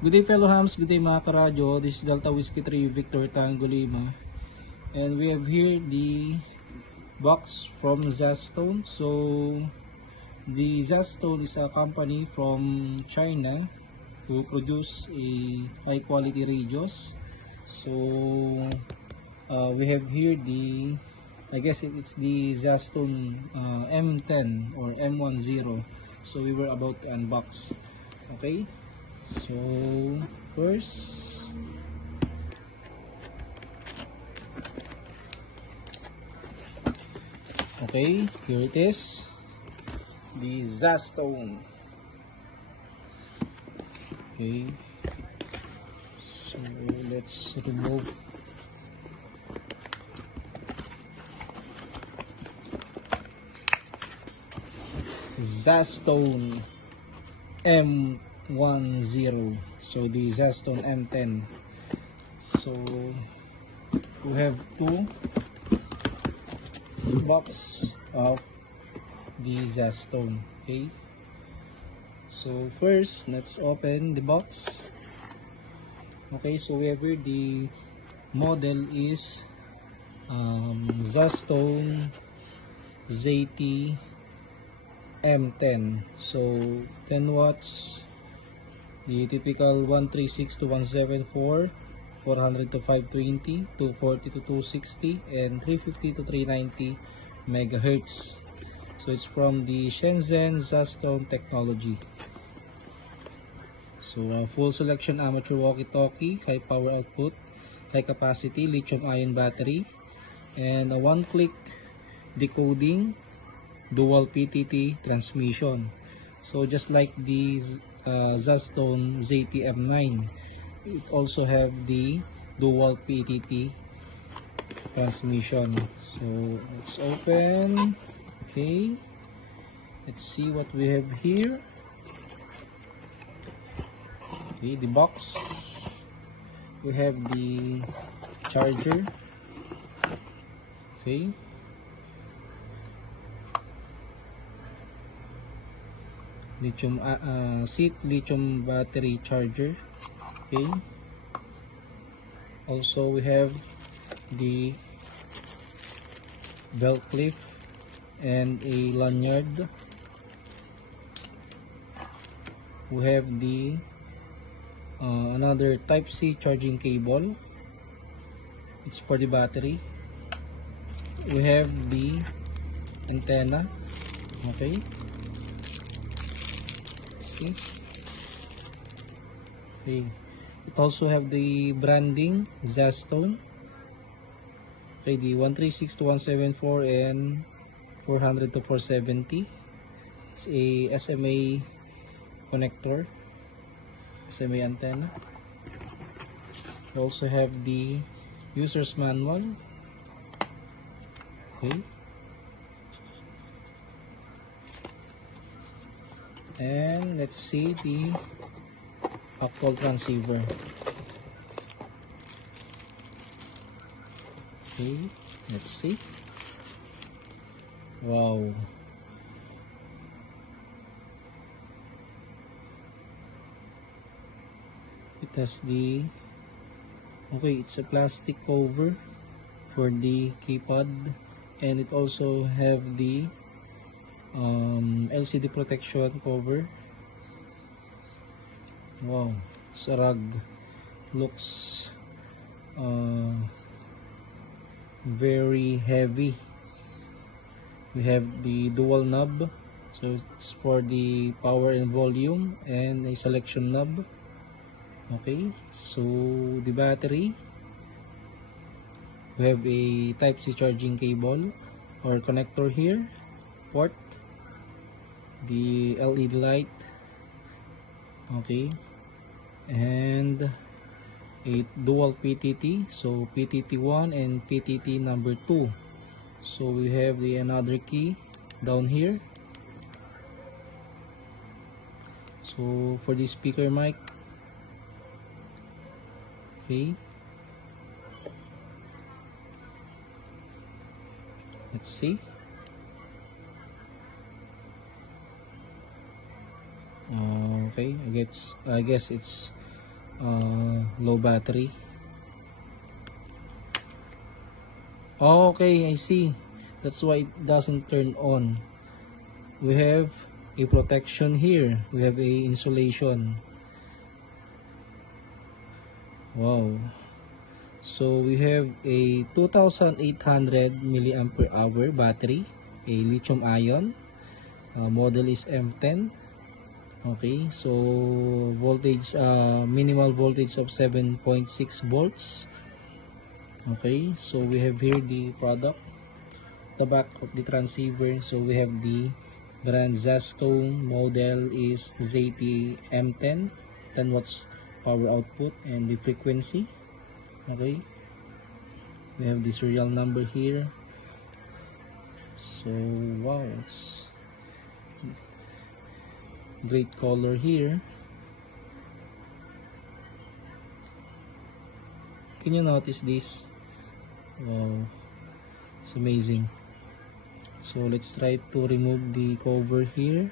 Good day fellow hams, good day mga karadyo. This is Delta Whiskey 3 Victor Tango Lima. And we have here the box from Zastone. So the Zastone is a company from China who produce a high quality radios. So we have here the, I guess it's the Zastone M10 or M10. So we were about to unbox. Okay. So first, okay, here it is, the Zastone. Okay, so let's remove Zastone M10. So the Zastone M10. So we have two box of the Zastone. Okay, so first let's open the box. Okay, so we have here the model is Zastone ZT M10. So 10 watts, the typical 136 to 174, 400 to 520, 240 to 260, and 350 to 390 megahertz. So it's from the Shenzhen Zastone technology. So full selection amateur walkie-talkie, high power output, high capacity lithium-ion battery, and a one-click decoding, dual PTT transmission. So just like these Zastone ZT-M9, it also have the dual PTT transmission. So let's open. Okay, let's see what we have here. Okay, the box, we have the charger. Okay, lithium seat lithium battery charger. Okay, also we have the belt clip and a lanyard. We have the another type C charging cable. It's for the battery. We have the antenna. Okay, see. Okay, it also have the branding Zastone. Okay, the 136 to 174 and 400 to 470. It's a SMA connector, SMA antenna. We also have the user's manual. Okay, and let's see the actual transceiver. Okay, let's see. Wow, it has the, okay, it's a plastic cover for the keypad, and it also have the LCD protection cover. Wow, it's a rug. Looks very heavy. We have the dual knob, so it's for the power and volume, and a selection knob. Okay, so the battery, we have a type C charging cable or connector here, port, the LED light. Okay, and a dual PTT, so PTT 1 and PTT number 2. So we have the another key down here. So for the speaker mic. Okay, let's see. Okay, I guess it's low battery. Okay, I see. That's why it doesn't turn on. We have a protection here. We have a insulation. Wow. So we have a 2800 milliampere hour battery, a lithium ion. Model is M10. Okay, so voltage, minimal voltage of 7.6 volts. Okay, so we have here the product, the back of the transceiver. So we have the brand Zastone, model is ZT-M10, 10 watts power output, and the frequency. Okay, we have the serial number here. So wow, it's great color here. Can you notice this? Wow, it's amazing. So let's try to remove the cover here.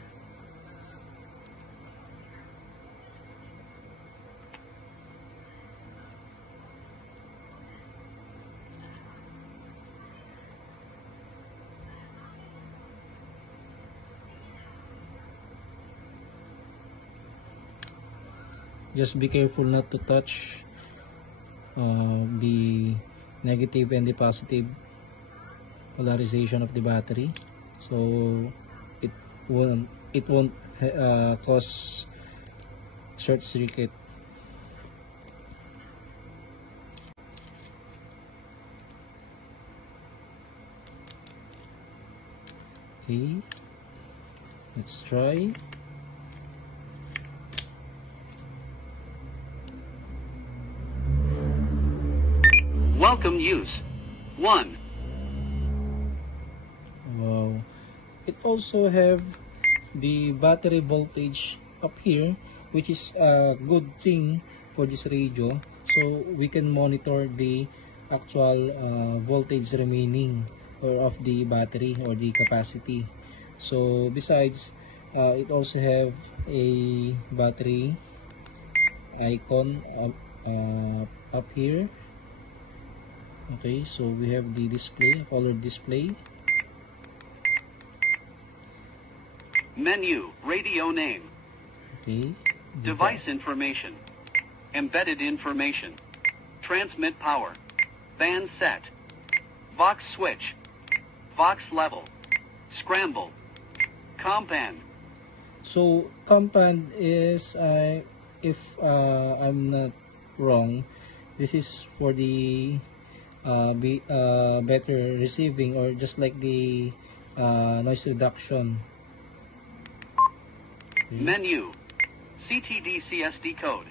Just be careful not to touch the negative and the positive polarization of the battery, so it won't cause short circuit. Okay, let's try. Welcome use 1. Wow, it also have the battery voltage up here, which is a good thing for this radio, so we can monitor the actual voltage remaining or of the battery or the capacity. So besides, it also have a battery icon up here. Okay, so we have the display, color display. Menu, radio name. Okay. Device information. Embedded information. Transmit power. Band set. Vox switch. Vox level. Scramble. Compand. So compand is, if I'm not wrong, this is for the better receiving, or just like the noise reduction. Okay. Menu. CTD-CS decode.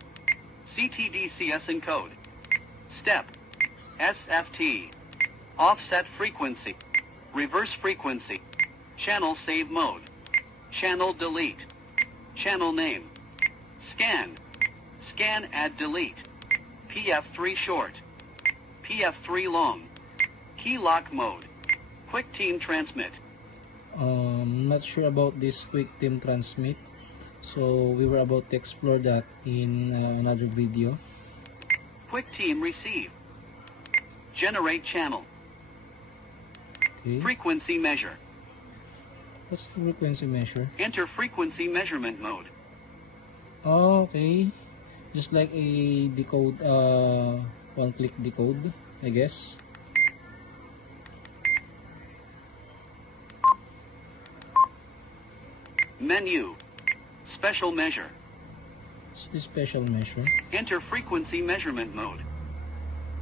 CTD-CS encode. Step. SFT. Offset frequency. Reverse frequency. Channel save mode. Channel delete. Channel name. Scan. Scan add delete. PF3 short. PF3 long. Key lock mode. Quick team transmit. Not sure about this quick team transmit, so we were about to explore that in another video. Quick team receive. Generate channel. Okay. Frequency measure. What's the frequency measure? Enter frequency measurement mode. Oh, okay, just like a decode, one-click decode, I guess. Menu. Special measure. What's the special measure? Enter frequency measurement mode.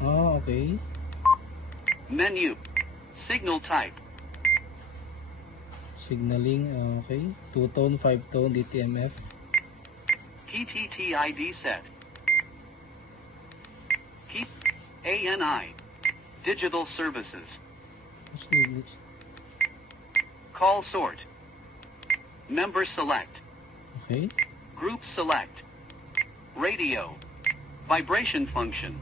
Oh, okay. Menu. Signal type. Signaling, okay. 2-tone, 5-tone, DTMF. PTT ID set. Keep. ANI. Digital services. What's the Call sort. Member select. Okay. Group select. Radio. Vibration function.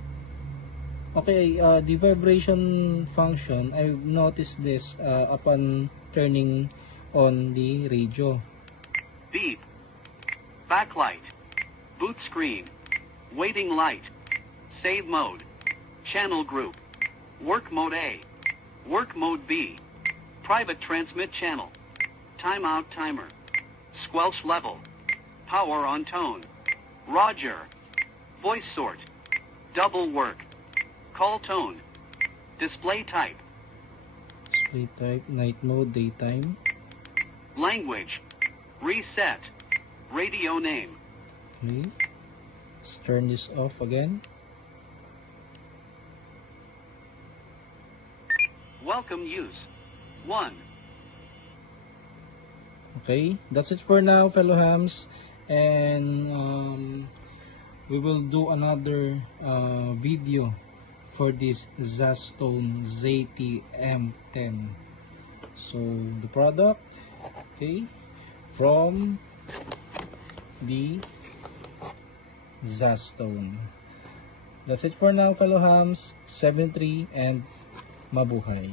Okay, the vibration function, I've noticed this upon turning on the radio. Beep. Backlight. Boot screen. Waiting light. Save mode. Channel group. Work mode A. Work mode B. Private transmit channel. Timeout timer. Squelch level. Power on tone. Roger. Voice sort. Double work. Call tone. Display type. Display type, night mode, daytime. Language. Reset. Radio name. Okay. Let's turn this off again. Welcome use. 1. Okay, that's it for now, fellow hams, and we will do another video for this Zastone ZT-M10. So the product, okay, from the Zastone. That's it for now, fellow hams. 7-3 and mabuhay.